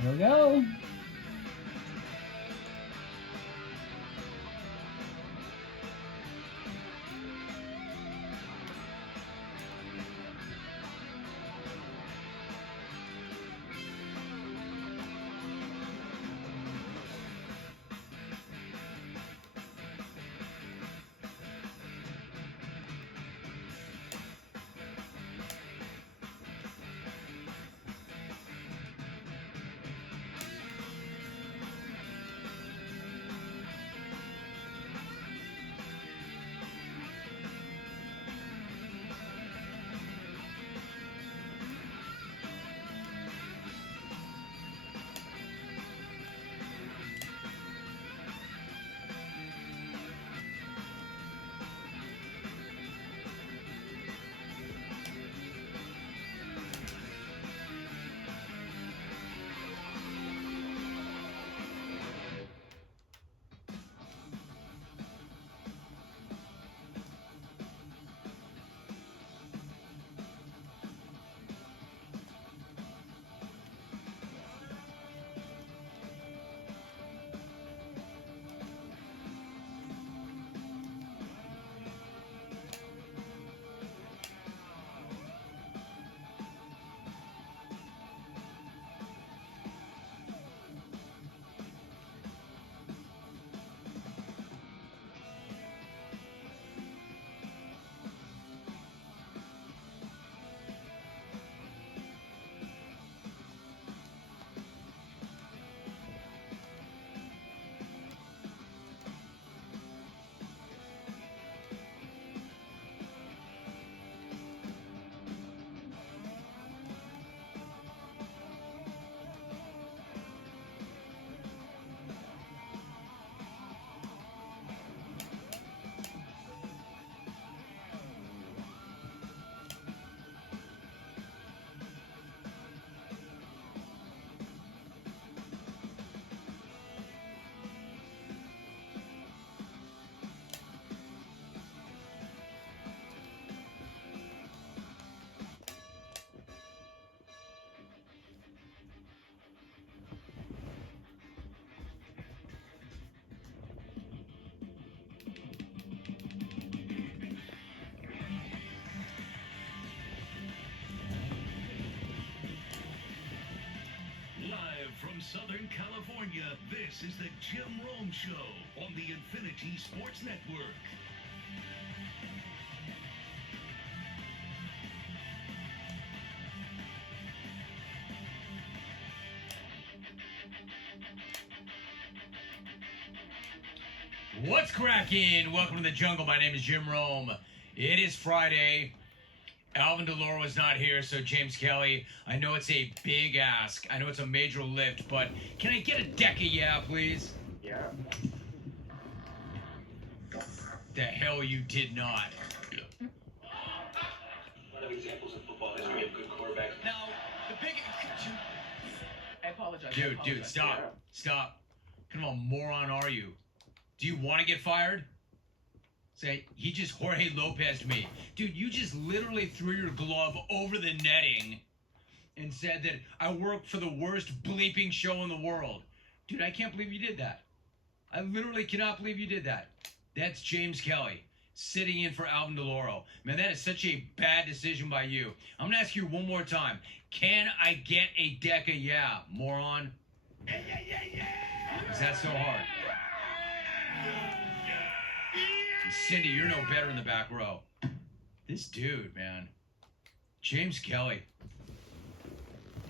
Here we go. From Southern California, this is the Jim Rome Show on the Infinity Sports Network. What's cracking? Welcome to the jungle. My name is Jim Rome. It is Friday. Alvin Deloro is not here, so James Kelly, I know it's a big ask. I know it's a major lift, but can I get a deck of yeah, please? Yeah. The hell you did not. One of the examples in football history of good quarterbacks. Now, the big... I apologize. Dude, stop. Stop. What kind of a moron are you? Do you want to get fired? Say, he just Jorge Lopez'd me. Dude, you just literally threw your glove over the netting and said that I work for the worst bleeping show in the world. Dude, I can't believe you did that. I literally cannot believe you did that. That's James Kelly sitting in for Alvin Deloro. Man, that is such a bad decision by you. I'm going to ask you one more time. Can I get a deck of yeah, moron? Is that so hard? Cindy, you're no better in the back row. This dude, man. James Kelly.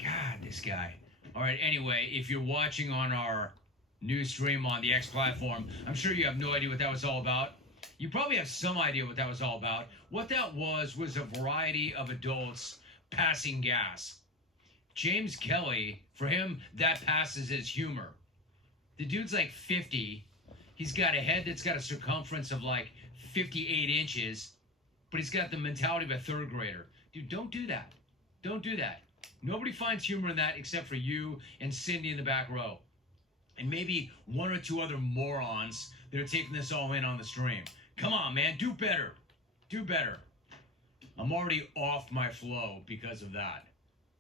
God, this guy. All right, anyway, if you're watching on our new stream on the X platform, I'm sure you have no idea what that was all about. You probably have some idea what that was all about. What that was a variety of adults passing gas. James Kelly, for him, that passes as humor. The dude's like 50. He's got a head that's got a circumference of like 58 inches, but he's got the mentality of a third grader. Dude, don't do that. Don't do that. Nobody finds humor in that except for you and Cindy in the back row. And maybe one or two other morons that are taking this all in on the stream. Come on, man. Do better. Do better. I'm already off my flow because of that.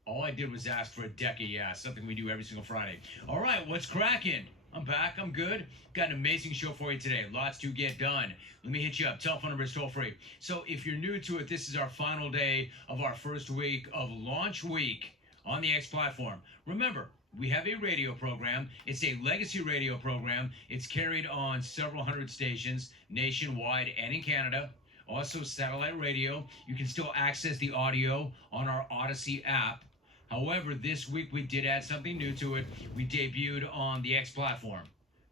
All I did was ask for a deck of yeah, something we do every single Friday. All right, what's cracking? I'm back. I'm good. Got an amazing show for you today. Lots to get done. Let me hit you up. Telephone number is toll free. So if you're new to it, this is our final day of our first week of launch week on the X platform. Remember, we have a radio program. It's a legacy radio program. It's carried on several hundred stations nationwide and in Canada. Also satellite radio. You can still access the audio on our Odyssey app. However, this week we did add something new to it. We debuted on the X platform.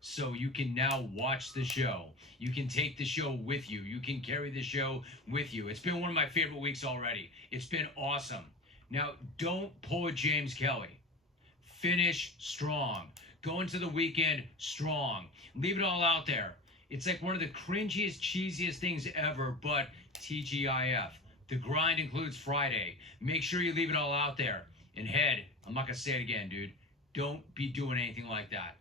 So you can now watch the show. You can take the show with you. You can carry the show with you. It's been one of my favorite weeks already. It's been awesome. Now, don't pull a James Kelly. Finish strong. Go into the weekend strong. Leave it all out there. It's like one of the cringiest, cheesiest things ever, but TGIF. The grind includes Friday. Make sure you leave it all out there. And head, I'm not going to say it again, dude. Don't be doing anything like that.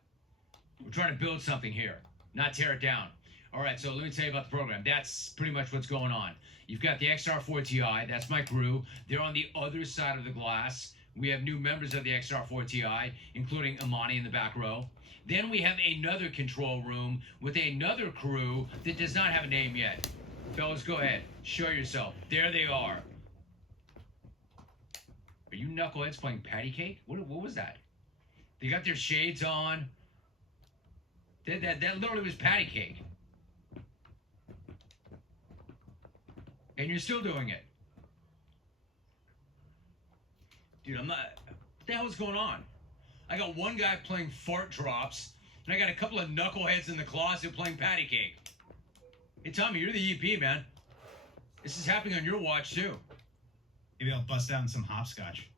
We're trying to build something here, not tear it down. All right, so let me tell you about the program. That's pretty much what's going on. You've got the XR4 Ti. That's my crew. They're on the other side of the glass. We have new members of the XR4 Ti, including Amani in the back row. Then we have another control room with another crew that does not have a name yet. Fellas, go ahead. Show yourself. There they are. Are you knuckleheads playing patty cake? What was that? They got their shades on. That literally was patty cake. And you're still doing it. Dude, I'm not... What the hell is going on? I got one guy playing fart drops, and I got a couple of knuckleheads in the closet playing patty cake. Hey, Tommy, you're the EP, man. This is happening on your watch, too. Maybe I'll bust out in some hopscotch.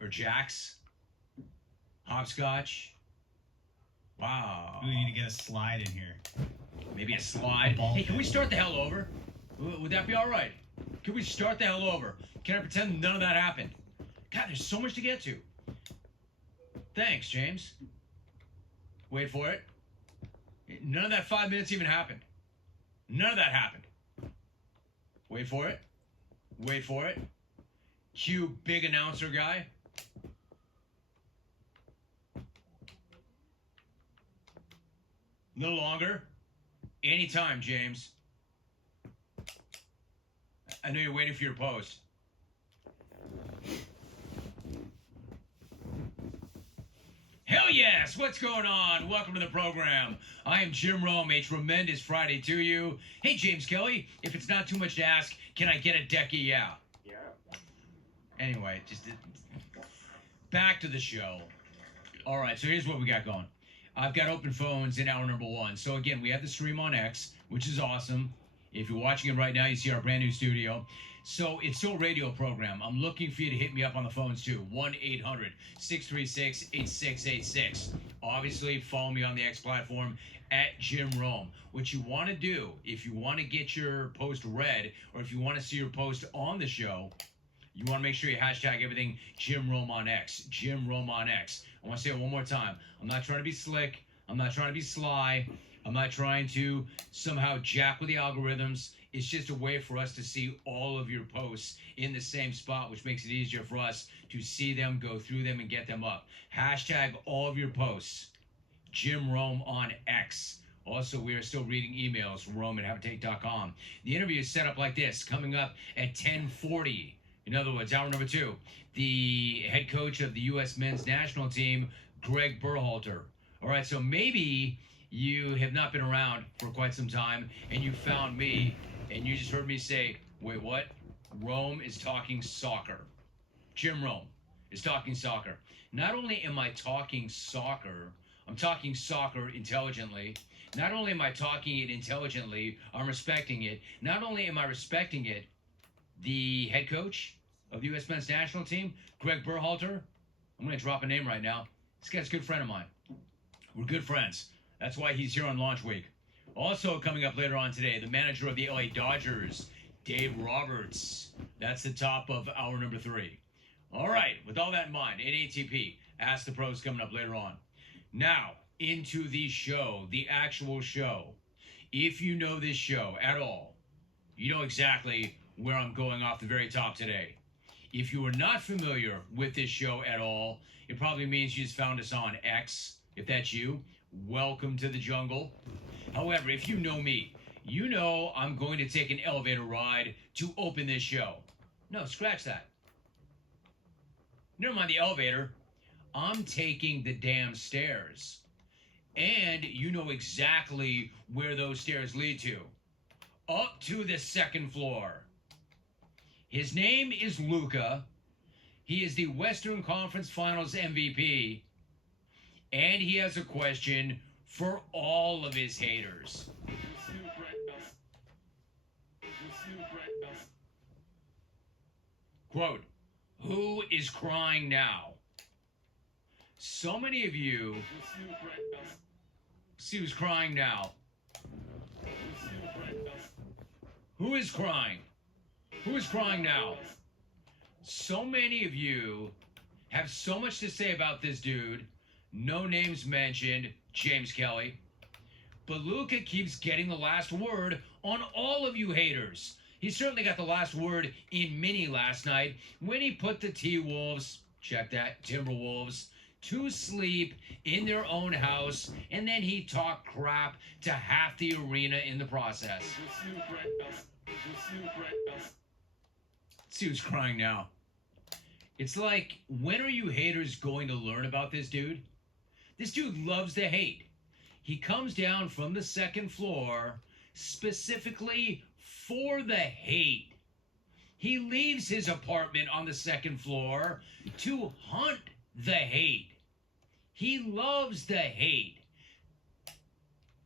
Or Jack's. Hopscotch. Wow. Ooh, you need to get a slide in here. Maybe a slide. Hey, can we start the hell over? Would that be all right? Can we start the hell over? Can I pretend none of that happened? God, there's so much to get to. Thanks, James. Wait for it. None of that 5 minutes even happened. None of that happened. Wait for it. Wait for it. Cue big announcer guy. A little longer. Anytime, James. I know you're waiting for your post. Hell yes! What's going on? Welcome to the program. I am Jim Rome. A tremendous Friday to you. Hey, James Kelly, if it's not too much to ask, can I get a decky yeah? Yeah. Anyway, just back to the show. All right, so here's what we got going. I've got open phones in hour number one. So again, we have the stream on X, which is awesome. If you're watching it right now, you see our brand new studio. So it's still a radio program. I'm looking for you to hit me up on the phones too. 1-800-636-8686. Obviously, follow me on the X platform at Jim Rome. What you want to do, if you want to get your post read, or if you want to see your post on the show, you want to make sure you hashtag everything Jim Rome on X. Jim Rome on X. I want to say it one more time. I'm not trying to be slick. I'm not trying to be sly. I'm not trying to somehow jack with the algorithms. It's just a way for us to see all of your posts in the same spot, which makes it easier for us to see them, go through them, and get them up. Hashtag all of your posts. Jim Rome on X. Also, we are still reading emails from Rome@habitate.com. The interview is set up like this, coming up at 10:40. In other words, hour number two, the head coach of the U.S. men's national team, Greg Berhalter. All right, so maybe you have not been around for quite some time, and you found me, and you just heard me say, wait, what? Rome is talking soccer. Jim Rome is talking soccer. Not only am I talking soccer, I'm talking soccer intelligently. Not only am I talking it intelligently, I'm respecting it. Not only am I respecting it, the head coach of the U.S. men's national team, Greg Berhalter, I'm going to drop a name right now. This guy's a good friend of mine. We're good friends. That's why he's here on launch week. Also coming up later on today, the manager of the LA Dodgers, Dave Roberts. That's the top of hour number 3. All right, with all that in mind, NATP, Ask the Pros coming up later on. Now, into the show, the actual show. If you know this show at all, you know exactly where I'm going off the very top today. If you are not familiar with this show at all, it probably means you just found us on X. If that's you, welcome to the jungle. However, if you know me, you know I'm going to take an elevator ride to open this show. No, scratch that. Never mind the elevator. I'm taking the damn stairs. And you know exactly where those stairs lead to. Up to the second floor. His name is Luka. He is the Western Conference Finals MVP. And he has a question for all of his haters. Quote, who is crying now? So many of you see who's crying now. Who is crying? Who is crying now? So many of you have so much to say about this dude. No names mentioned, James Kelly. But Luka keeps getting the last word on all of you haters. He certainly got the last word in Mini last night when he put the T-Wolves, check that, Timberwolves, to sleep in their own house, and then he talked crap to half the arena in the process. See who's crying now. It's like, when are you haters going to learn about this dude? This dude loves to hate. He comes down from the second floor specifically for the hate. He leaves his apartment on the second floor to hunt the hate. He loves the hate.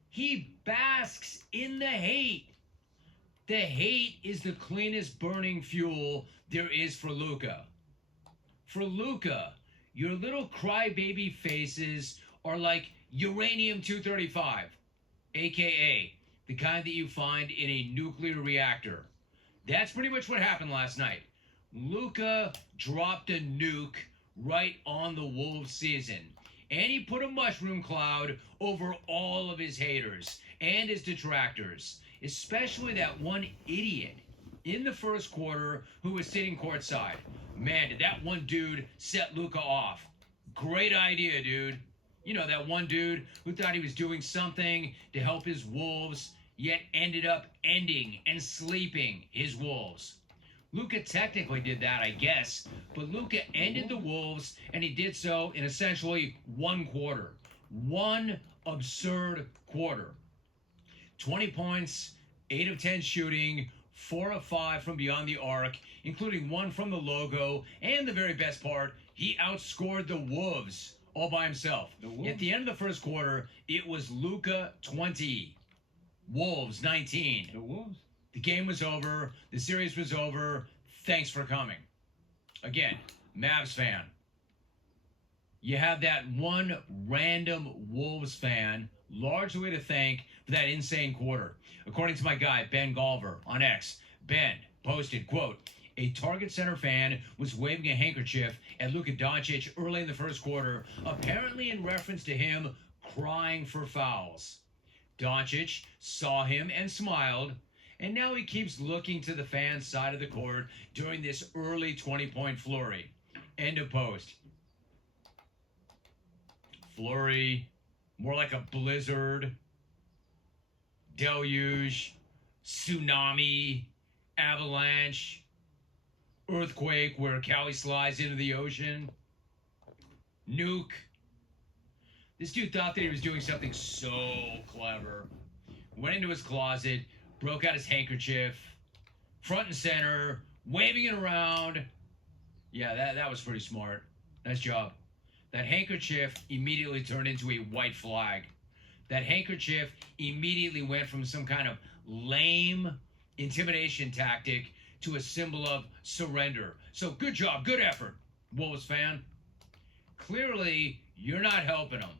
He basks in the hate. The hate is the cleanest burning fuel there is for Luka. For Luka, your little crybaby faces are like uranium-235, aka the kind that you find in a nuclear reactor. That's pretty much what happened last night. Luka dropped a nuke right on the Wolves season, and he put a mushroom cloud over all of his haters and his detractors, especially that one idiot in the first quarter who was sitting courtside. Man, did that one dude set Luka off. Great idea, dude. You know, that one dude who thought he was doing something to help his Wolves, yet ended up ending and sleeping his Wolves. Luka technically did that, I guess, but Luka ended the Wolves, and he did so in essentially one quarter. One absurd quarter. 20 points, 8 of 10 shooting, 4 of 5 from beyond the arc, including 1 from the logo, and the very best part, he outscored the Wolves all by himself. At the end of the first quarter, it was Luka 20, Wolves 19. The Wolves? The game was over. The series was over. Thanks for coming. Again, Mavs fan. You have that one random Wolves fan, largely to thank for that insane quarter. According to my guy, Ben Golver, on X, Ben posted, quote, a Target Center fan was waving a handkerchief at Luka Doncic early in the first quarter, apparently in reference to him crying for fouls. Doncic saw him and smiled, and now he keeps looking to the fan's side of the court during this early 20-point flurry. End of post. Flurry, more like a blizzard, deluge, tsunami, avalanche, earthquake where Cali slides into the ocean, nuke. This dude thought that he was doing something so clever. Went into his closet, broke out his handkerchief, front and center, waving it around. Yeah, that was pretty smart. Nice job. That handkerchief immediately turned into a white flag. That handkerchief immediately went from some kind of lame intimidation tactic to a symbol of surrender. So good job, good effort, Wolves fan. Clearly, you're not helping them.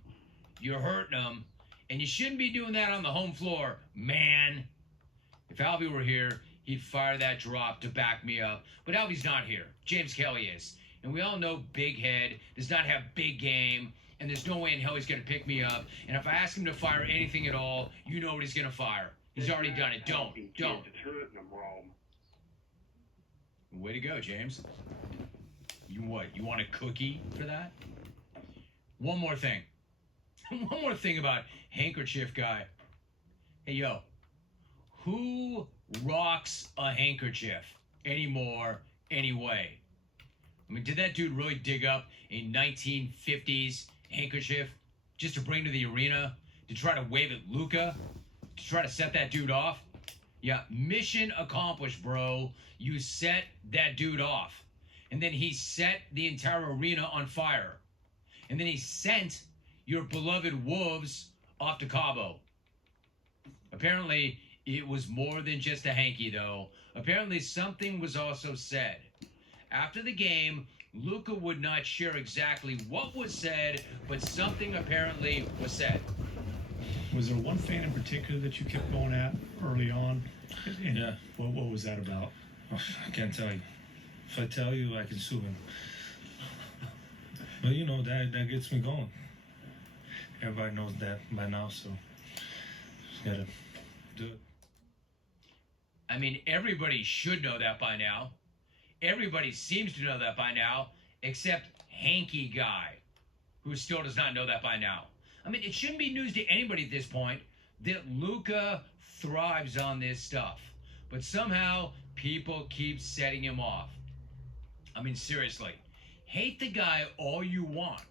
You're hurting them, and you shouldn't be doing that on the home floor, man. If Albie were here, he'd fire that drop to back me up. But Albie's not here. James Kelly is. And we all know Big Head does not have big game, and there's no way in hell he's going to pick me up. And if I ask him to fire anything at all, you know what he's going to fire. He's already done it. Don't. Way to go, James. You what? You want a cookie for that? One more thing. One more thing about handkerchief guy. Hey, yo. Who rocks a handkerchief anymore, anyway? I mean, did that dude really dig up a 1950s handkerchief just to bring to the arena to try to wave at Luka? To try to set that dude off? Yeah, mission accomplished, bro. You set that dude off. And then he set the entire arena on fire. And then he sent your beloved Wolves off to Cabo. Apparently, it was more than just a hanky, though. Apparently, something was also said. After the game, Luka would not share exactly what was said, but something apparently was said. Was there one fan in particular that you kept going at early on? And Yeah. What was that about? Oh, I can't tell you. If I tell you, I can sue him. But you know, that gets me going. Everybody knows that by now, so just gotta do it. I mean, everybody should know that by now. Everybody seems to know that by now, except Hanky Guy, who still does not know that by now. I mean, it shouldn't be news to anybody at this point that Luka thrives on this stuff. But somehow, people keep setting him off. I mean, seriously, hate the guy all you want.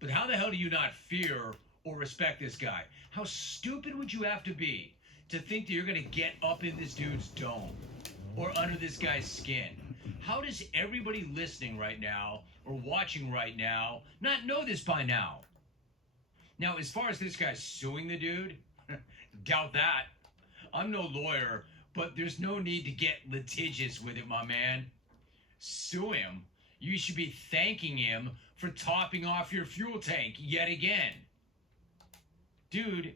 But how the hell do you not fear or respect this guy? How stupid would you have to be to think that you're going to get up in this dude's dome or under this guy's skin? How does everybody listening right now or watching right now not know this by now? Now, as far as this guy suing the dude, doubt that. I'm no lawyer, but there's no need to get litigious with it, my man. Sue him. You should be thanking him for topping off your fuel tank yet again. Dude,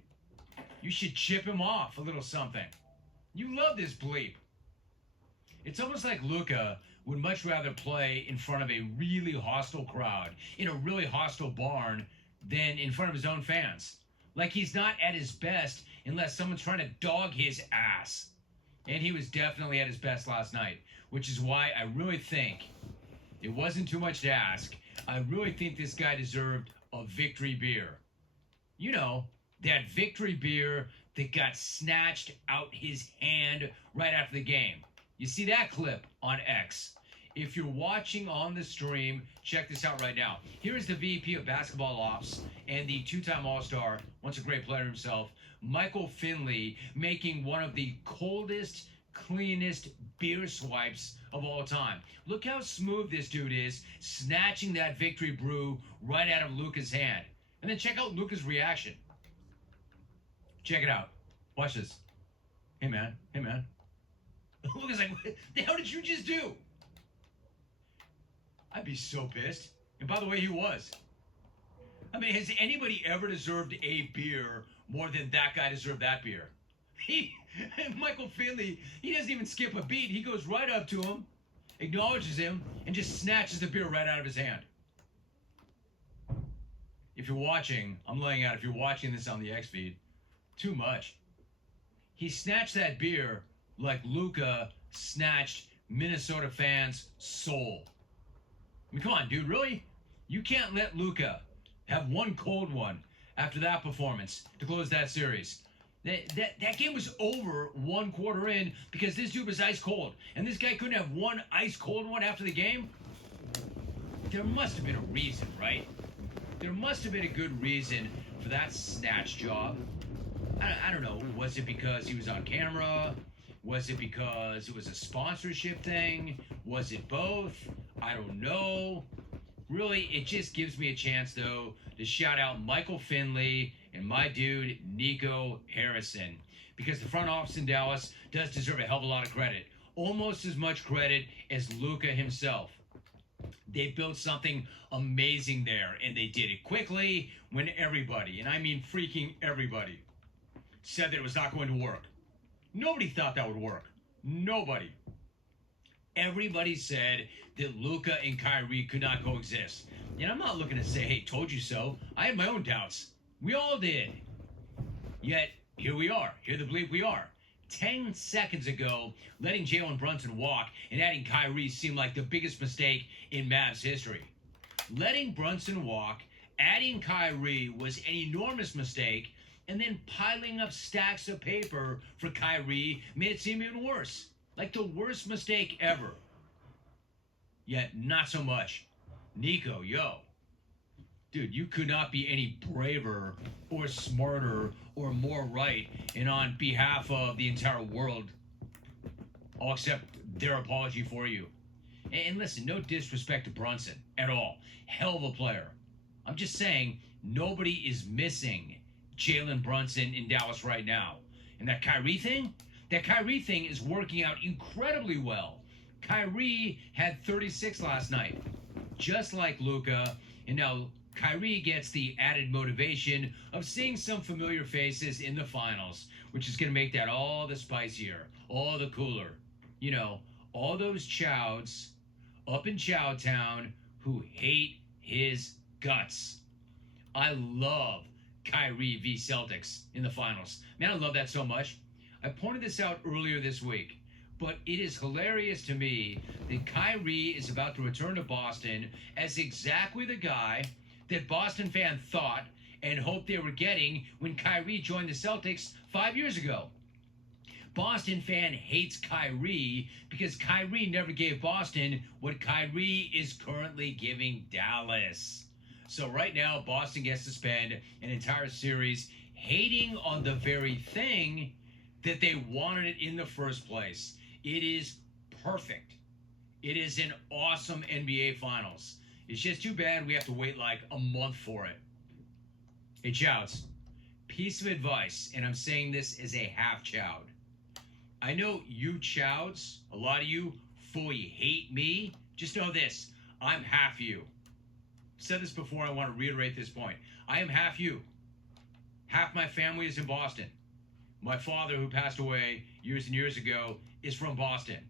you should chip him off a little something. You love this bleep. It's almost like Luka would much rather play in front of a really hostile crowd in a really hostile barn than in front of his own fans. Like he's not at his best unless someone's trying to dog his ass. And he was definitely at his best last night, which is why I really think it wasn't too much to ask. I really think this guy deserved a victory beer. You know, that victory beer that got snatched out his hand right after the game. You see that clip on X. If you're watching on the stream, check this out right now. Here is the VP of Basketball Ops and the two-time All-Star, once a great player himself, Michael Finley, making one of the coldest, cleanest beer swipes of all time. Look how smooth this dude is, snatching that victory brew right out of Luka's hand. And then check out Luka's reaction. Check it out. Watch this. Hey, man. Hey, man. Luka's like, what the hell did you just do? I'd be so pissed. And by the way, he was. I mean, has anybody ever deserved a beer more than that guy deserved that beer? Michael Finley, he doesn't even skip a beat. He goes right up to him, acknowledges him, and just snatches the beer right out of his hand. If you're watching, I'm laying out, if you're watching this on the X feed, too much. He snatched that beer like Luka snatched Minnesota fans' soul. I mean, come on, dude, really? You can't let Luka have one cold one after that performance to close that series. That game was over one quarter in because this dude was ice cold. And this guy couldn't have one ice cold one after the game? There must have been a reason, right? There must have been a good reason for that snatch job. I don't know. Was it because he was on camera? Was it because it was a sponsorship thing? Was it both? I don't know. Really, it just gives me a chance, though, to shout out Michael Finley and my dude, Nico Harrison. Because the front office in Dallas does deserve a hell of a lot of credit. Almost as much credit as Luka himself. They built something amazing there, and they did it quickly when everybody, and I mean freaking everybody, said that it was not going to work. Nobody thought that would work. Nobody. Everybody said that Luka and Kyrie could not coexist. And I'm not looking to say, hey, told you so. I had my own doubts. We all did. Yet, here we are. Here the bleep we are. 10 seconds ago, letting Jalen Brunson walk and adding Kyrie seemed like the biggest mistake in Mavs history. Letting Brunson walk, adding Kyrie was an enormous mistake, and then piling up stacks of paper for Kyrie made it seem even worse. Like the worst mistake ever. Yet not so much. Nico, yo. Dude, you could not be any braver or smarter or more right. And on behalf of the entire world, I'll accept their apology for you. And listen, no disrespect to Brunson at all. Hell of a player. I'm just saying, nobody is missing Jalen Brunson in Dallas right now. And that Kyrie thing is working out incredibly well. Kyrie had 36 last night, just like Luka, and now Kyrie gets the added motivation of seeing some familiar faces in the finals, which is going to make that all the spicier, all the cooler. You know, all those Chowds up in Chowtown who hate his guts. I love Kyrie v. Celtics in the finals. Man, I love that so much. I pointed this out earlier this week, but it is hilarious to me that Kyrie is about to return to Boston as exactly the guy that Boston fans thought and hoped they were getting when Kyrie joined the Celtics 5 years ago. Boston fan hates Kyrie because Kyrie never gave Boston what Kyrie is currently giving Dallas. So right now, Boston gets to spend an entire series hating on the very thing that they wanted it in the first place. It is perfect. It is an awesome NBA Finals. It's just too bad we have to wait like a month for it. Hey, Chowds, piece of advice, and I'm saying this as a half Chowd. I know you Chowds, a lot of you fully hate me. Just know this, I'm half you. I've said this before, I want to reiterate this point. I am half you. Half my family is in Boston. My father, who passed away years and years ago, is from Boston.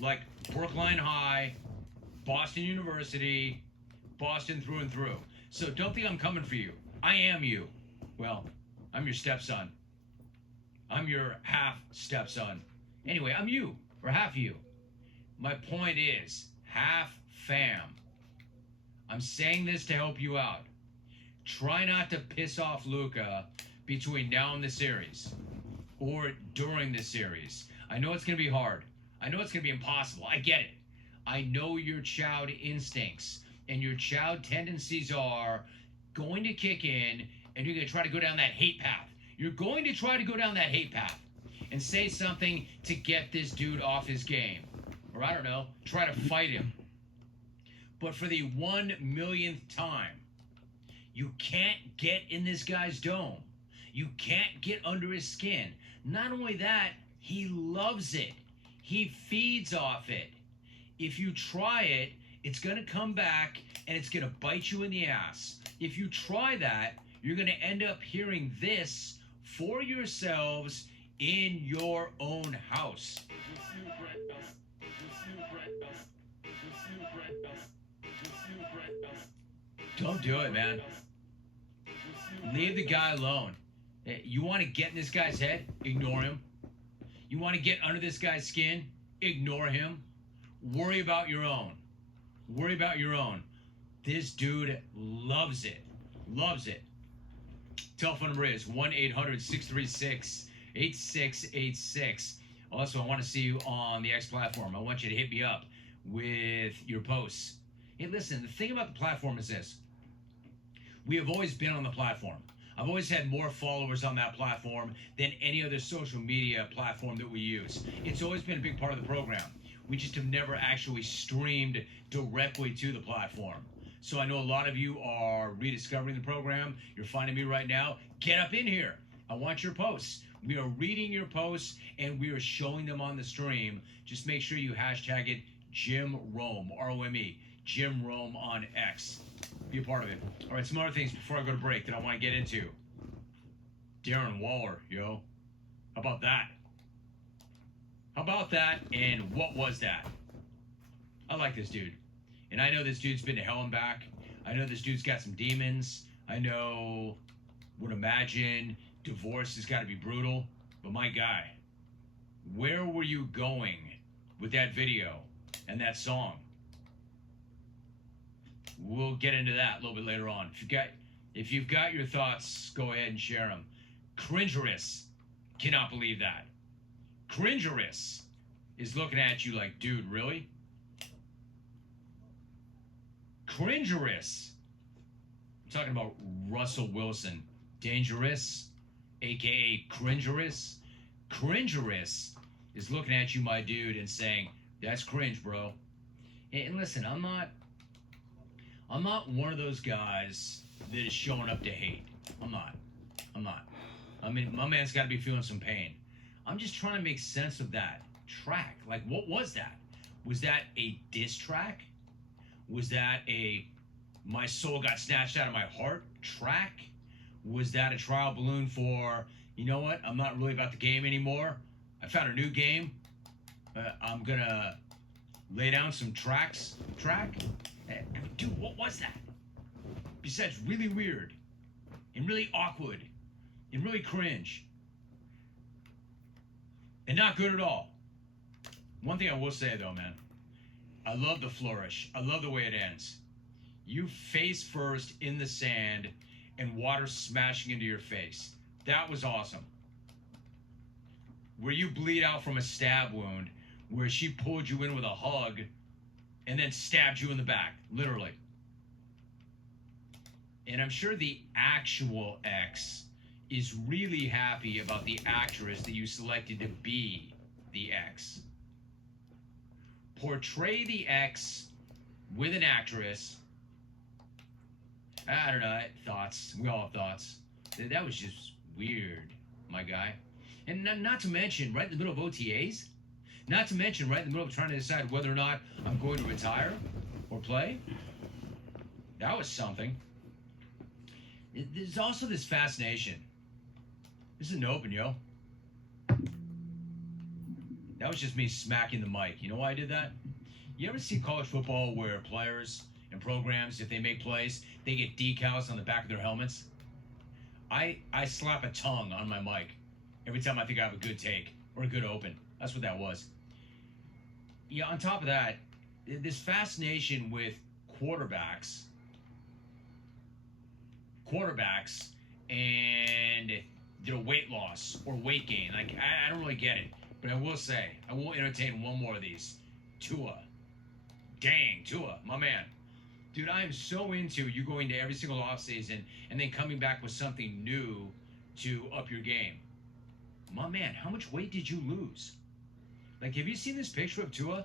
Like Brookline High, Boston University, Boston through and through. So don't think I'm coming for you. I am you. Well, I'm your stepson. I'm your half stepson. Anyway, I'm you, or half you. My point is, half fam. I'm saying this to help you out. Try not to piss off Luka between now and the series, or during the series. I know it's going to be hard. I know it's going to be impossible. I get it. I know your Chowd instincts and your Chowd tendencies are going to kick in, and you're going to try to go down that hate path. You're going to try to go down that hate path and say something to get this dude off his game. Or I don't know, try to fight him. But for the 1 millionth time, you can't get in this guy's dome. You can't get under his skin. Not only that, he loves it. He feeds off it. If you try it, it's going to come back and it's going to bite you in the ass. If you try that, you're going to end up hearing this for yourselves in your own house. Don't do it, man. Leave the guy alone. You want to get in this guy's head? Ignore him. You want to get under this guy's skin? Ignore him. Worry about your own. Worry about your own. This dude loves it. Loves it. Telephone number is 1-800-636-8686. Also, I want to see you on the X platform. I want you to hit me up with your posts. Hey, listen, the thing about the platform is this. We have always been on the platform. I've always had more followers on that platform than any other social media platform that we use. It's always been a big part of the program. We just have never actually streamed directly to the platform. So I know a lot of you are rediscovering the program. You're finding me right now. Get up in here. I want your posts. We are reading your posts and we are showing them on the stream. Just make sure you hashtag it Jim Rome, R-O-M-E, Jim Rome on X. Be a part of it. All right, some other things before I go to break that I want to get into. Darren Waller, yo. How about that? How about that, and what was that? I like this dude. And I know this dude's been to hell and back. I know this dude's got some demons. I would imagine divorce has got to be brutal. But my guy, Where were you going with that video and that song? We'll get into that a little bit later on. If you've got your thoughts, go ahead and share them. Cringerous cannot believe that. Cringerous is looking at you like, dude, really? Cringerous. I'm talking about Russell Wilson. Dangerous, aka Cringerous. Cringerous is looking at you, my dude, and saying, that's cringe, bro. And listen, I'm not one of those guys that is showing up to hate. I'm not. I mean, my man's got to be feeling some pain. I'm just trying to make sense of that track. Like, what was that? Was that a diss track? Was that a my soul got snatched out of my heart track? Was that a trial balloon for, you know what, I'm not really about the game anymore. I found a new game. I'm going to lay down some track. Dude, what was that? Besides really weird and really awkward and really cringe and not good at all. One thing I will say though, man, I love the flourish. I love the way it ends. You face first in the sand and water smashing into your face. That was awesome. Where you bleed out from a stab wound, where she pulled you in with a hug and then stabbed you in the back, literally. And I'm sure the actual ex is really happy about the actress that you selected to be the ex. Portray the ex with an actress. I don't know, thoughts. We all have thoughts. That was just weird, my guy. And not to mention, right in the middle of OTAs, not to mention right in the middle of trying to decide whether or not I'm going to retire or play. That was something. There's also this fascination. This isn't open, yo. That was just me smacking the mic. You know why I did that? You ever see college football where players and programs, if they make plays, they get decals on the back of their helmets? I slap a tongue on my mic every time I think I have a good take or a good open. That's what that was. Yeah, on top of that, this fascination with quarterbacks and their weight loss or weight gain. Like, I don't really get it. But I will say, I will entertain one more of these. Tua. Dang, Tua, my man. Dude, I am so into you going to every single offseason and then coming back with something new to up your game. My man, how much weight did you lose? Like, have you seen this picture of Tua?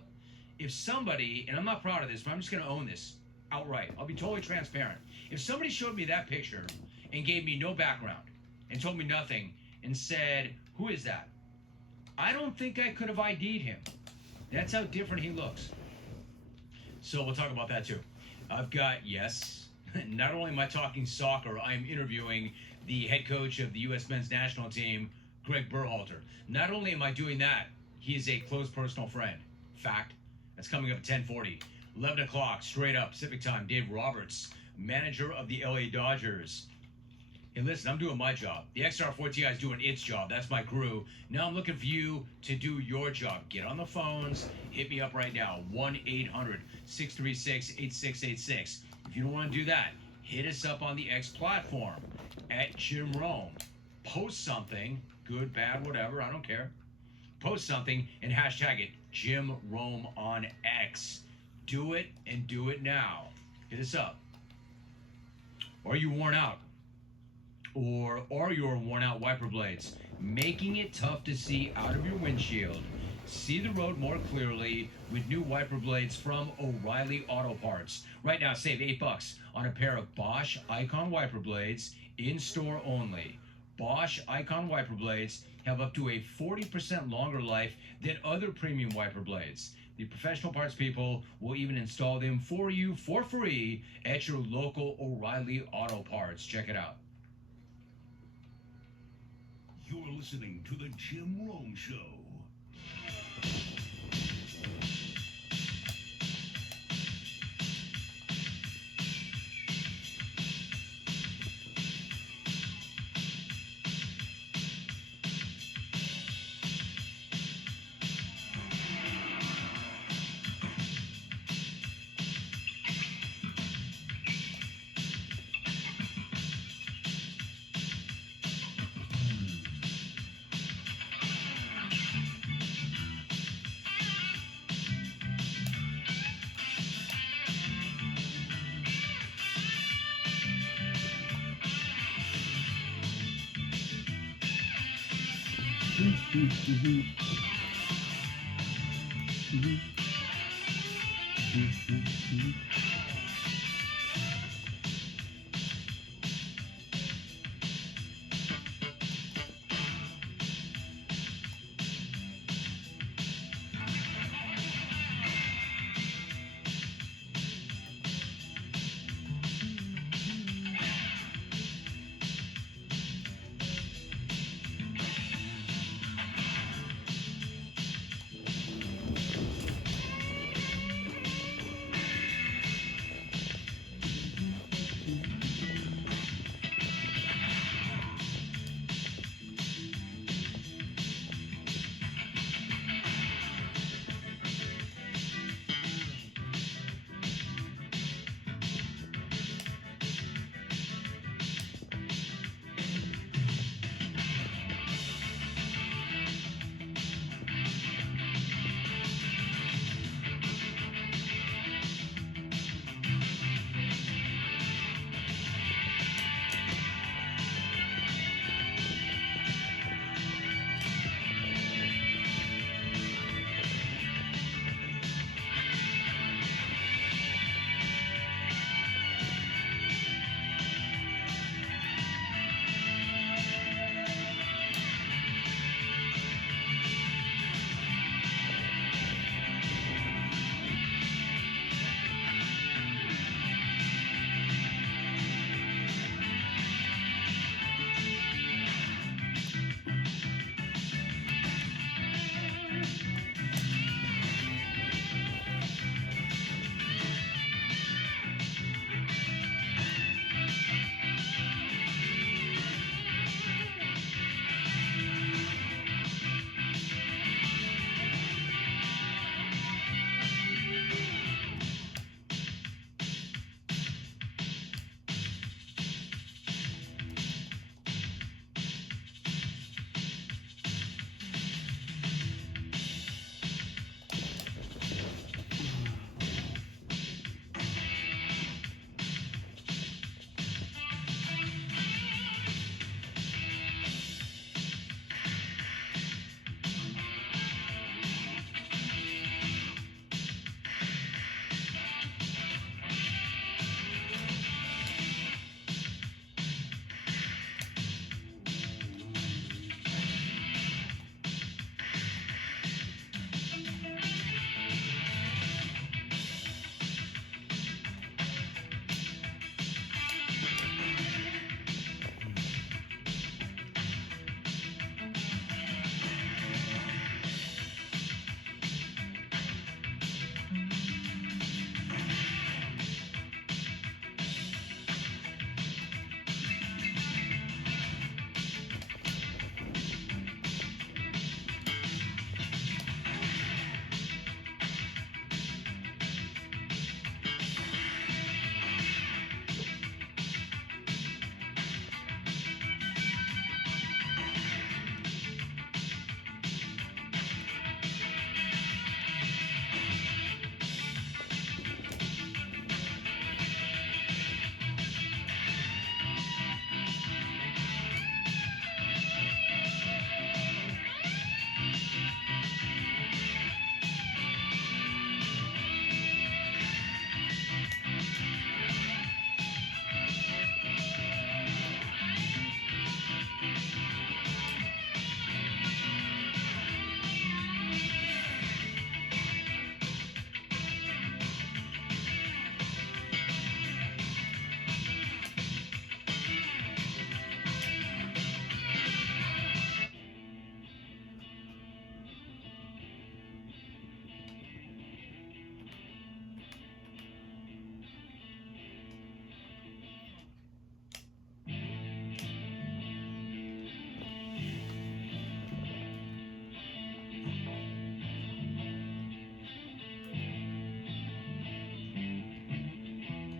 If somebody, and I'm not proud of this, but I'm just going to own this outright. I'll be totally transparent. If somebody showed me that picture and gave me no background and told me nothing and said, who is that? I don't think I could have ID'd him. That's how different he looks. So we'll talk about that too. I've got, yes, not only am I talking soccer, I'm interviewing the head coach of the U.S. men's national team, Greg Berhalter. Not only am I doing that, he is a close personal friend. Fact. That's coming up at 10:40. 11 o'clock, straight up, Pacific time, Dave Roberts, manager of the LA Dodgers. Hey, listen, I'm doing my job. The XR4TI is doing its job. That's my crew. Now I'm looking for you to do your job. Get on the phones. Hit me up right now. 1-800-636-8686. If you don't want to do that, hit us up on the X platform at Jim Rome. Post something, good, bad, whatever, I don't care. Post something and hashtag it Jim Rome on X. Do it and do it now. Hit us up. Are you worn out? Or are your worn out wiper blades making it tough to see out of your windshield? See the road more clearly with new wiper blades from O'Reilly Auto Parts. Right now, save $8 on a pair of Bosch Icon wiper blades in store only. Bosch Icon wiper blades have up to a 40% longer life than other premium wiper blades. The professional parts people will even install them for you for free at your local O'Reilly Auto Parts. Check it out. You're listening to The Jim Rome Show.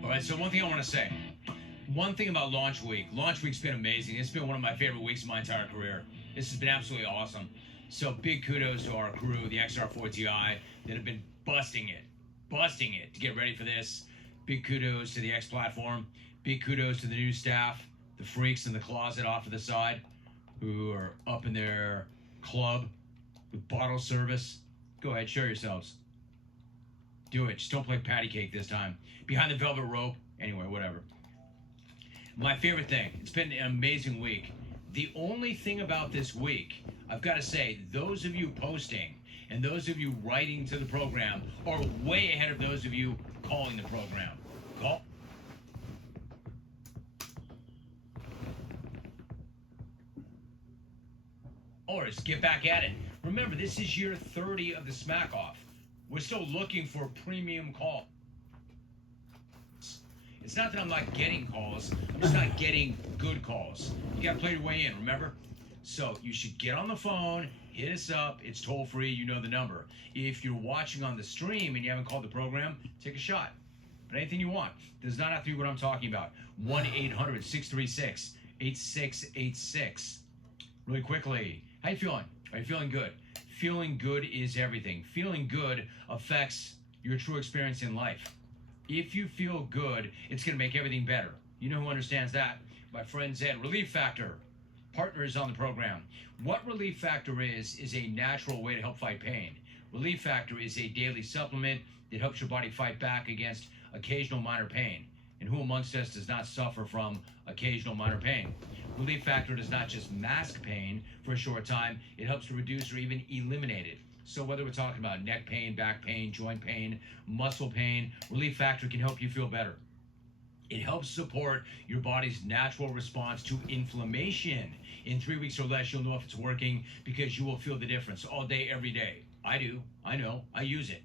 All right, so one thing I want to say. One thing about Launch Week. Launch Week's been amazing. It's been one of my favorite weeks of my entire career. This has been absolutely awesome. So big kudos to our crew, the XR4 Ti, that have been busting it to get ready for this. Big kudos to the X platform. Big kudos to the new staff, the freaks in the closet off to the side, who are up in there club with bottle service. Go ahead, show yourselves. Do it. Just don't play patty cake this time. Behind the velvet rope. Anyway, whatever. My favorite thing. It's been an amazing week. The only thing about this week, I've got to say, those of you posting and those of you writing to the program are way ahead of those of you calling the program. Call. Or just get back at it. Remember, this is year 30 of the Smack Off. We're still looking for premium calls. It's not that I'm not getting calls. I'm just not getting good calls. You got to play your way in, remember? So you should get on the phone, hit us up. It's toll free. You know the number. If you're watching on the stream and you haven't called the program, take a shot. But anything you want. Does not have to be what I'm talking about. 1-800-636-8686. Really quickly, how you feeling? Are you feeling good? Feeling good is everything. Feeling good affects your true experience in life. If you feel good, it's going to make everything better. You know who understands that? My friend Zed. Relief Factor. Partners on the program. What Relief Factor is a natural way to help fight pain. Relief Factor is a daily supplement that helps your body fight back against occasional minor pain. And who amongst us does not suffer from occasional minor pain? Relief Factor does not just mask pain for a short time, it helps to reduce or even eliminate it. So whether we're talking about neck pain, back pain, joint pain, muscle pain, Relief Factor can help you feel better. It helps support your body's natural response to inflammation. In 3 weeks or less, you'll know if it's working because you will feel the difference all day, every day. I do. I know. I use it.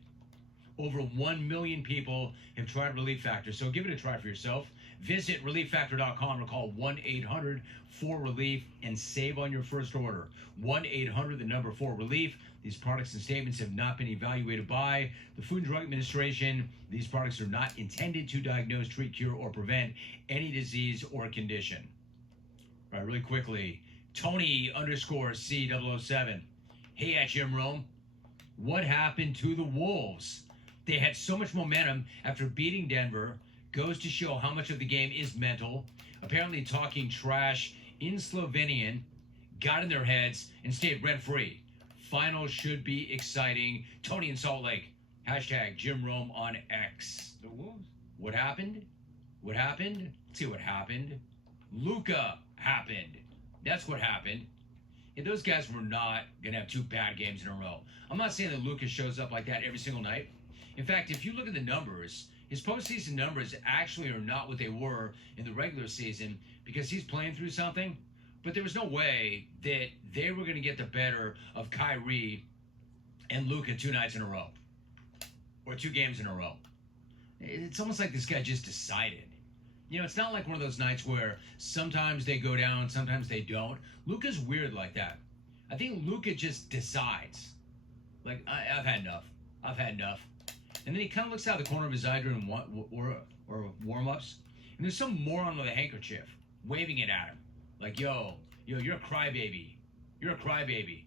Over 1 million people have tried Relief Factor, so give it a try for yourself. Visit ReliefFactor.com or call 1-800-4RELIEF and save on your first order. 1-800-4RELIEF. These products and statements have not been evaluated by the Food and Drug Administration. These products are not intended to diagnose, treat, cure, or prevent any disease or condition. All right, really quickly, Tony_C007. Hey, at Jim Rome, what happened to the Wolves? They had so much momentum after beating Denver. Goes to show how much of the game is mental. Apparently talking trash in Slovenian got in their heads and stayed rent-free. Finals should be exciting. Tony in Salt Lake. Hashtag Jim Rome on X. The Wolves. What happened? What happened? Let's see what happened. Luka happened. That's what happened. And those guys were not going to have 2 bad games in a row. I'm not saying that Luka shows up like that every single night. In fact, if you look at the numbers, his postseason numbers actually are not what they were in the regular season because he's playing through something. But there was no way that they were going to get the better of Kyrie and Luka 2 nights in a row. Or 2 games in a row. It's almost like this guy just decided. You know, it's not like one of those nights where sometimes they go down, sometimes they don't. Luka's weird like that. I think Luka just decides. Like, I've had enough. I've had enough. And then he kind of looks out the corner of his eye during or warm-ups. And there's some moron with a handkerchief waving it at him. Like, yo, you're a crybaby. You're a crybaby.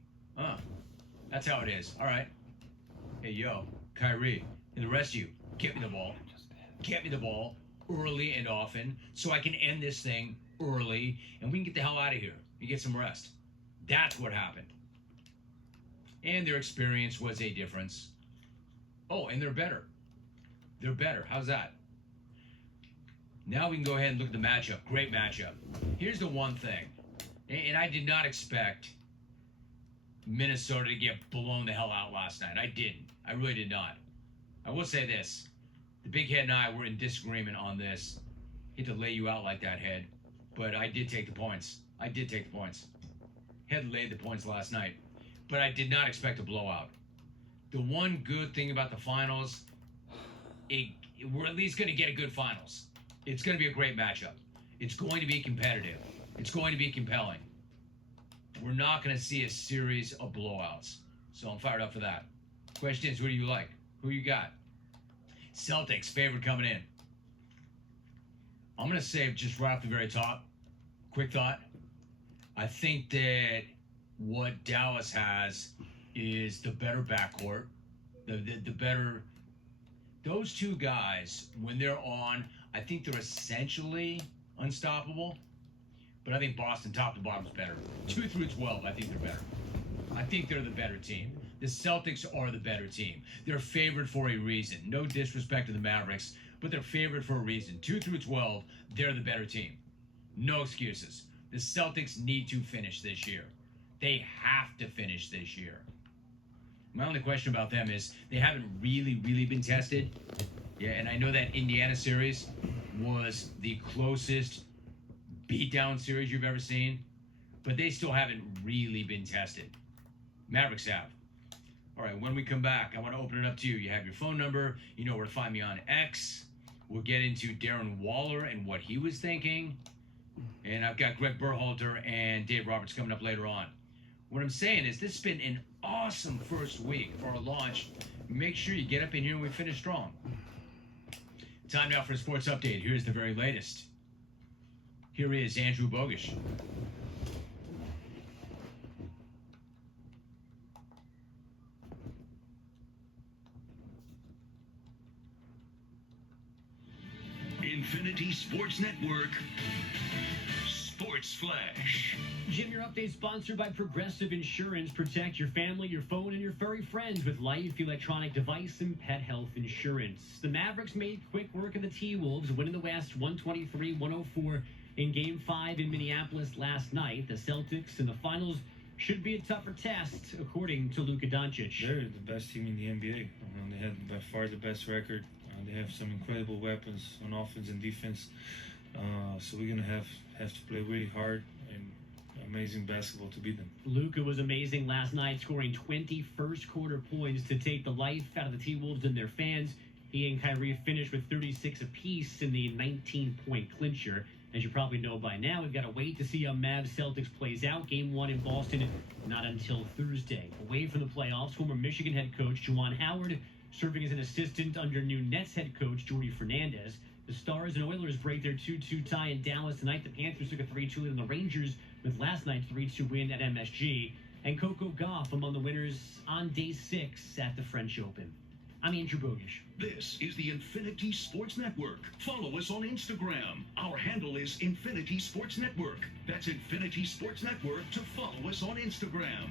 That's how it is. All right. Hey, yo, Kyrie, and the rest of you, get me the ball. Get me the ball early and often so I can end this thing early and we can get the hell out of here and get some rest. That's what happened. And their experience was a difference. Oh, and they're better. They're better. How's that? Now we can go ahead and look at the matchup. Great matchup. Here's the one thing. And I did not expect Minnesota to get blown the hell out last night. I didn't. I really did not. I will say this. The big head and I were in disagreement on this. Hate to lay you out like that, Head. But I did take the points. I did take the points. Head laid the points last night. But I did not expect a blowout. The one good thing about the finals, we're at least going to get a good finals. It's going to be a great matchup. It's going to be competitive. It's going to be compelling. We're not going to see a series of blowouts. So I'm fired up for that. Question is, who do you like? Who you got? Celtics, favorite coming in. I'm going to say just right off the very top, quick thought. I think that what Dallas has is the better backcourt. The better... Those 2 guys, when they're on, I think they're essentially unstoppable. But I think Boston, top to bottom, is better. 2 through 12, I think they're better. I think they're the better team. The Celtics are the better team. They're favored for a reason. No disrespect to the Mavericks, but they're favored for a reason. 2 through 12, they're the better team. No excuses. The Celtics need to finish this year. They have to finish this year. My only question about them is they haven't really been tested. Yeah, and I know that Indiana series was the closest beatdown series you've ever seen, but they still haven't really been tested. Mavericks have. All right, when we come back, I want to open it up to you. You have your phone number. You know where to find me on X. We'll get into Darren Waller and what he was thinking. And I've got Greg Berhalter and Dave Roberts coming up later on. What I'm saying is this has been an awesome first week for our launch. Make sure you get up in here and we finish strong. Time now for a sports update. Here's the very latest. Here is Andrew Bogish. Infinity Sports Network, Sports Flash. Jim, your update sponsored by Progressive Insurance. Protect your family, your phone, and your furry friends with life, electronic device, and pet health insurance. The Mavericks made quick work of the T-Wolves, winning the West 123-104 in Game 5 in Minneapolis last night. The Celtics in the finals should be a tougher test, according to Luka Doncic. They're the best team in the NBA. They have by far the best record. They have some incredible weapons on offense and defense. So we're gonna have to play really hard and amazing basketball to beat them. Luka was amazing last night, scoring 20 first-quarter points to take the life out of the T-Wolves and their fans. He and Kyrie finished with 36 apiece in the 19-point clincher. As you probably know by now, we've got to wait to see how Mavs-Celtics plays out. Game 1 in Boston, not until Thursday. Away from the playoffs, former Michigan head coach Juwan Howard serving as an assistant under new Nets head coach Jordy Fernandez. The Stars and Oilers break their 2-2 tie in Dallas tonight. The Panthers took a 3-2 lead on the Rangers with last night's 3-2 win at MSG. And Coco Gauff among the winners on day 6 at the French Open. I'm Andrew Bogish. This is the Infinity Sports Network. Follow us on Instagram. Our handle is Infinity Sports Network. That's Infinity Sports Network to follow us on Instagram.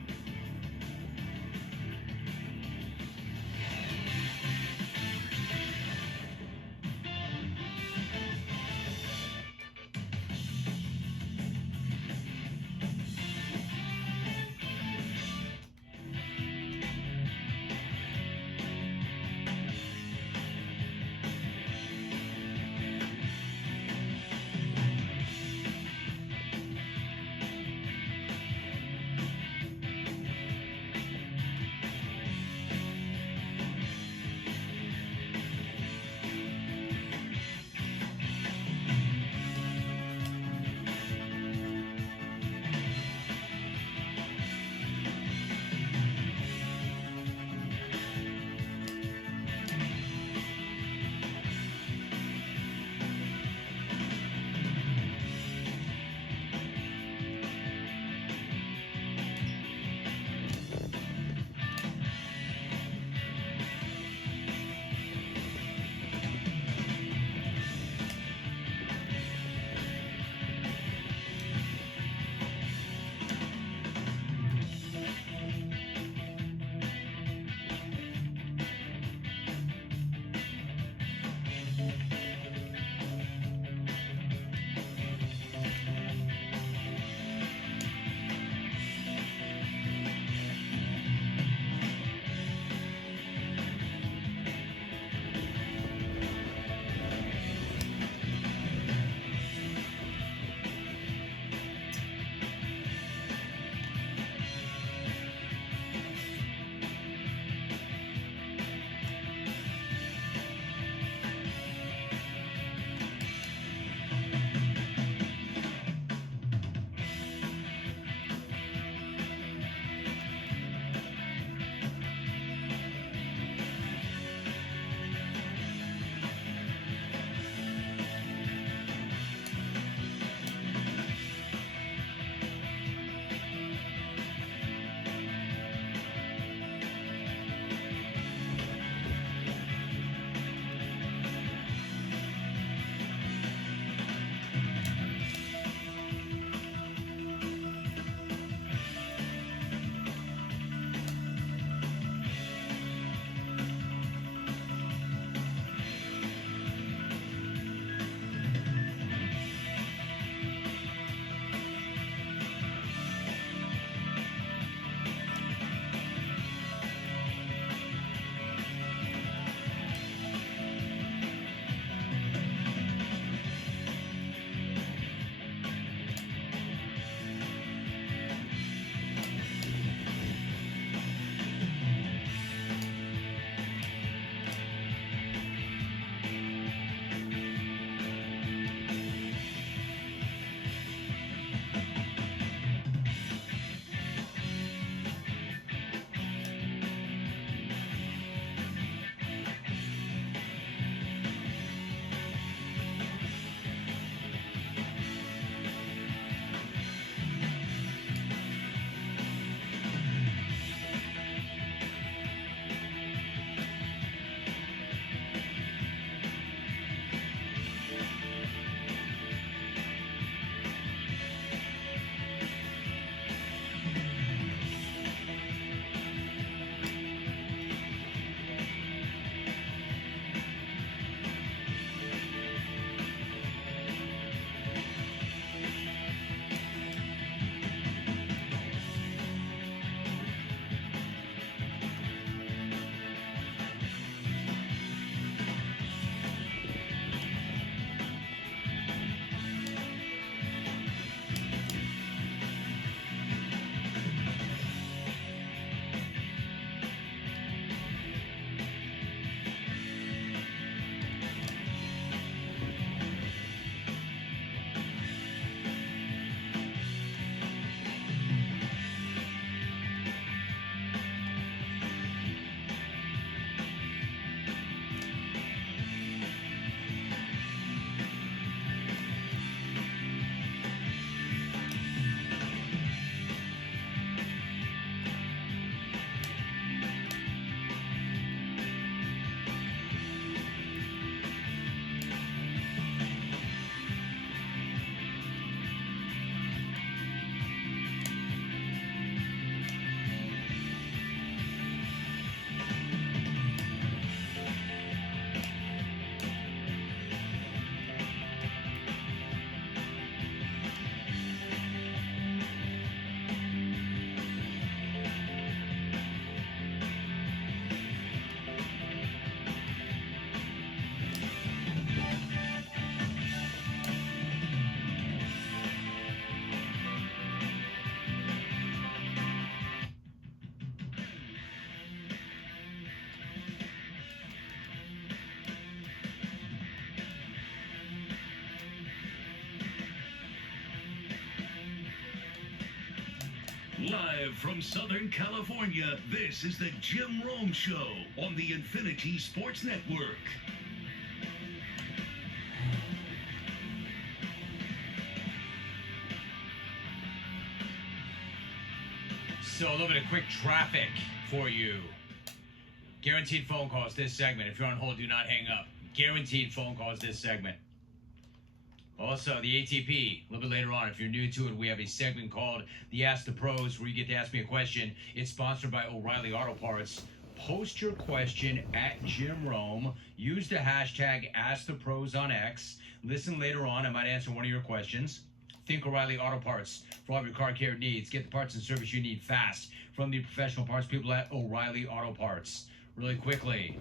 Live from Southern California, this is the Jim Rome Show on the Infinity Sports Network. So a little bit of quick traffic for you. Guaranteed phone calls this segment. If you're on hold, do not hang up. Guaranteed phone calls this segment. Also, the ATP, a little bit later on, if you're new to it, we have a segment called the Ask the Pros where you get to ask me a question. It's sponsored by O'Reilly Auto Parts. Post your question at Jim Rome. Use the hashtag #AskThePros on X. Listen later on. I might answer one of your questions. Think O'Reilly Auto Parts for all of your car care needs. Get the parts and service you need fast from the professional parts people at O'Reilly Auto Parts. Really quickly,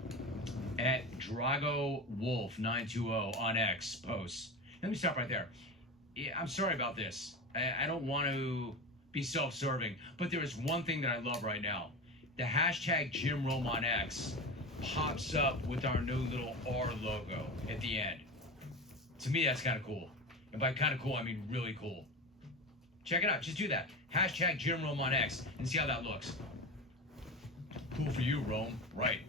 at Drago Wolf 920 on X posts. Let me stop right there. Yeah, I'm sorry about this. I don't want to be self-serving, but there is one thing that I love right now. The hashtag Jim Rome on X pops up with our new little R logo at the end. To me, that's kind of cool. And by kind of cool, I mean really cool. Check it out. Just do that. Hashtag Jim Rome on X and see how that looks. Cool for you, Rome. Right.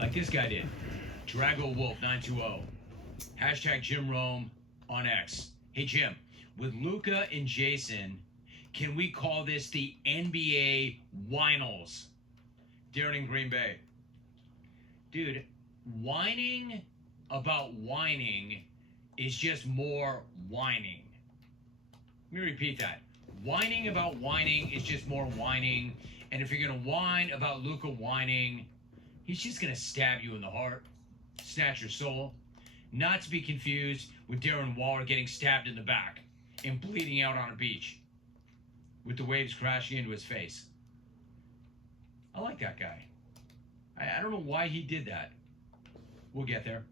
Like this guy did. Drago Wolf 920. Hashtag Jim Rome on X. Hey, Jim, with Luca and Jason, can we call this the NBA Winals? Darren in Green Bay. Dude, whining about whining is just more whining. Let me repeat that. Whining about whining is just more whining. And if you're going to whine about Luca whining, he's just going to stab you in the heart, snatch your soul. Not to be confused with Darren Waller getting stabbed in the back and bleeding out on a beach with the waves crashing into his face. I like that guy. I don't know why he did that. We'll get there.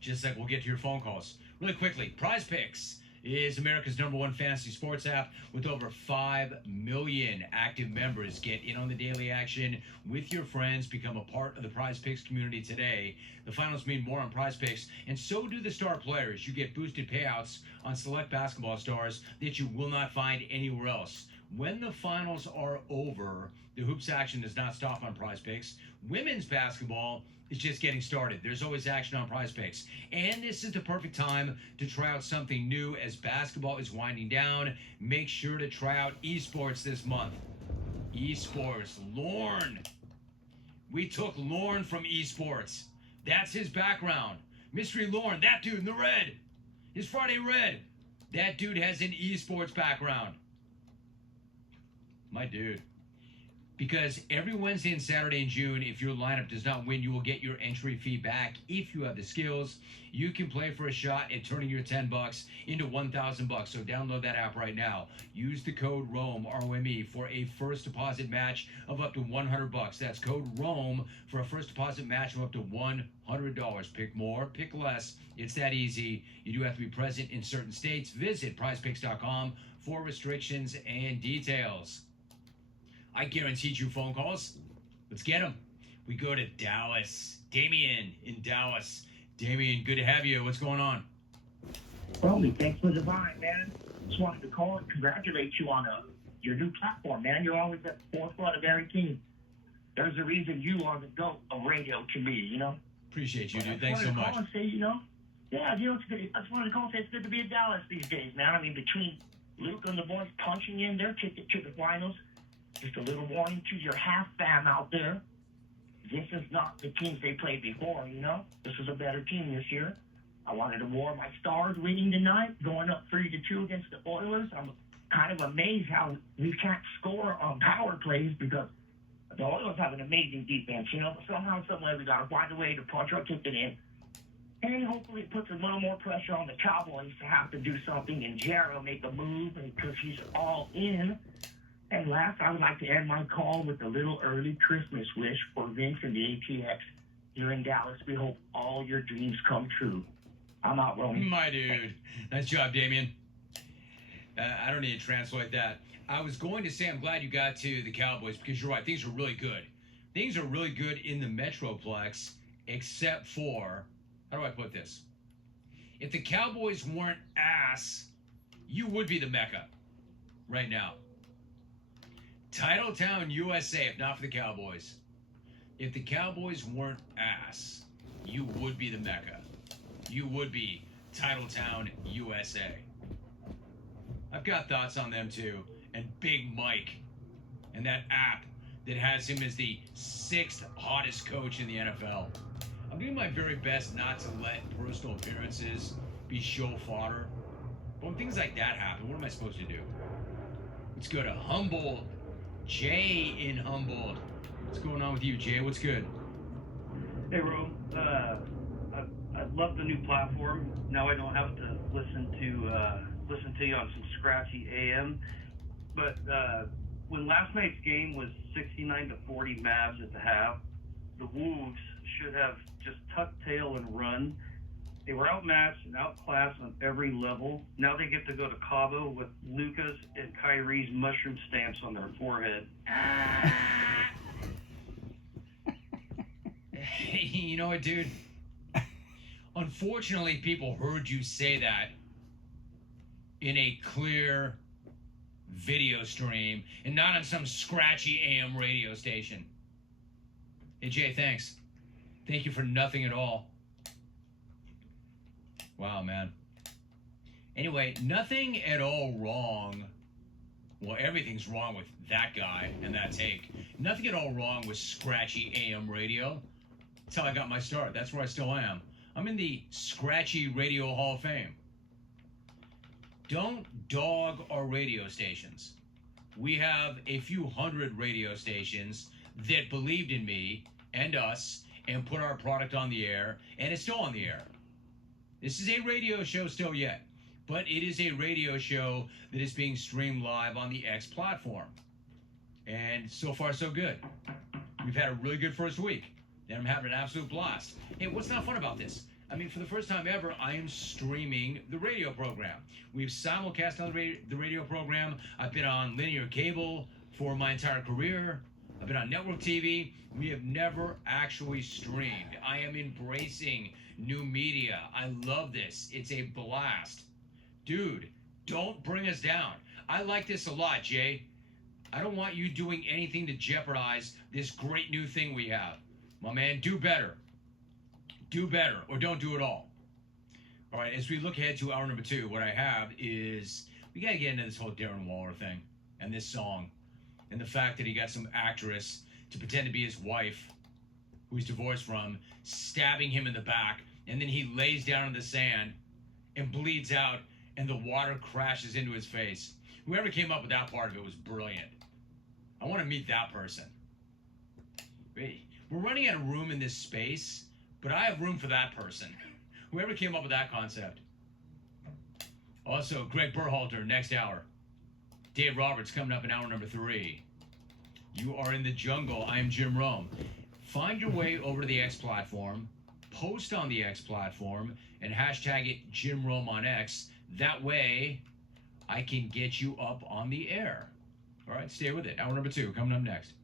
Just like we'll get to your phone calls. Really quickly, Prize Picks is America's #1 fantasy sports app with over 5 million active members. Get in on the daily action with your friends. Become a part of the Prize Picks community today. The finals mean more on Prize Picks, and so do the star players. You get boosted payouts on select basketball stars that you will not find anywhere else. When the finals are over, the hoops action does not stop on Prize Picks. Women's basketball is just getting started. There's always action on Prize Picks. And this is the perfect time to try out something new as basketball is winding down. Make sure to try out esports this month. Esports. Lorne. We took Lorne from esports. That's his background. Mystery Lorne, that dude in the red. His Friday red. That dude has an esports background. My dude. Because every Wednesday and Saturday in June, if your lineup does not win, you will get your entry fee back. If you have the skills, you can play for a shot at turning your $10 into $1,000. So download that app right now. Use the code ROME, R-O-M-E, for a first deposit match of up to $100. That's code ROME for a first deposit match of up to $100. Pick more, pick less. It's that easy. You do have to be present in certain states. Visit prizepicks.com for restrictions and details. I guaranteed you phone calls. Let's get them. We go to Dallas. Damien in Dallas. Damien, good to have you. What's going on? Romy, thanks for the vine, man. Just wanted to call and congratulate you on your new platform, man. You're always at the forefront of everything. There's a reason you are the GOAT of radio to me, you know? Appreciate you, dude. Thanks so much. I wanted to call and say, it's good. I just wanted to call and say it's good to be in Dallas these days, man. I mean, between Luke and the boys punching in their ticket to the finals, just a little warning to your half fam out there. This is not the teams they played before, you know? This is a better team this year. I wanted to warn my Stars winning tonight, going up 3-2 against the Oilers. I'm kind of amazed how we can't score on power plays because the Oilers have an amazing defense, you know? But somehow, some way, we got to find a way to punch our ticket in. And hopefully it puts a little more pressure on the Cowboys to have to do something and Jarrell make a move because he's all in. And last, I would like to end my call with a little early Christmas wish for Vince and the ATX here in Dallas. We hope all your dreams come true. I'm out, Romy. My dude. Nice job, Damien. I don't need to translate that. I was going to say I'm glad you got to the Cowboys because you're right. Things are really good. Things are really good in the Metroplex except for, how do I put this? If the Cowboys weren't ass, you would be the Mecca right now. Titletown, USA, if not for the Cowboys. If the Cowboys weren't ass, you would be the Mecca. You would be Titletown, USA. I've got thoughts on them too. And Big Mike. And that app that has him as the 6th hottest coach in the NFL. I'm doing my very best not to let personal appearances be show fodder. But when things like that happen, what am I supposed to do? Let's go to Humboldt. Jay in Humboldt. What's going on with you, Jay? What's good? Hey, Rome. I love the new platform. Now I don't have to listen to you on some scratchy AM. But when last night's game was 69-40 Mavs at the half, the Wolves should have just tucked tail and run. They were outmatched and outclassed on every level. Now they get to go to Cabo with Luka's and Kyrie's mushroom stamps on their forehead. You know what, dude? Unfortunately, people heard you say that in a clear video stream and not on some scratchy AM radio station. Hey, Jay, thanks. Thank you for nothing at all. Wow, man. Anyway, nothing at all wrong. Well, everything's wrong with that guy and that take. Nothing at all wrong with scratchy AM radio. That's how I got my start. That's where I still am. I'm in the Scratchy Radio Hall of Fame. Don't dog our radio stations. We have a few hundred radio stations that believed in me and us and put our product on the air, and it's still on the air. This is a radio show still yet, but it is a radio show that is being streamed live on the X platform. And so far, so good. We've had a really good first week, and I'm having an absolute blast. Hey, what's not fun about this? I mean, for the first time ever, I am streaming the radio program. We've simulcast on the radio program. I've been on linear cable for my entire career. I've been on network TV. We have never actually streamed. I am embracing new media. I love this. It's a blast. Dude, don't bring us down. I like this a lot, Jay. I don't want you doing anything to jeopardize this great new thing we have. My man, do better. Do better, or don't do it all. All right, as we look ahead to hour number 2, what I have is we got to get into this whole Darren Waller thing and this song and the fact that he got some actress to pretend to be his wife, who he's divorced from, stabbing him in the back, and then he lays down in the sand and bleeds out, and the water crashes into his face. Whoever came up with that part of it was brilliant. I want to meet that person. We're running out of room in this space, but I have room for that person. Whoever came up with that concept. Also, Greg Berhalter, next hour. Dave Roberts coming up in hour number 3. You are in the jungle. I am Jim Rome. Find your way over to the X platform, post on the X platform, and hashtag it Jim Rome on X. That way, I can get you up on the air. All right, stay with it. Hour number 2 coming up next.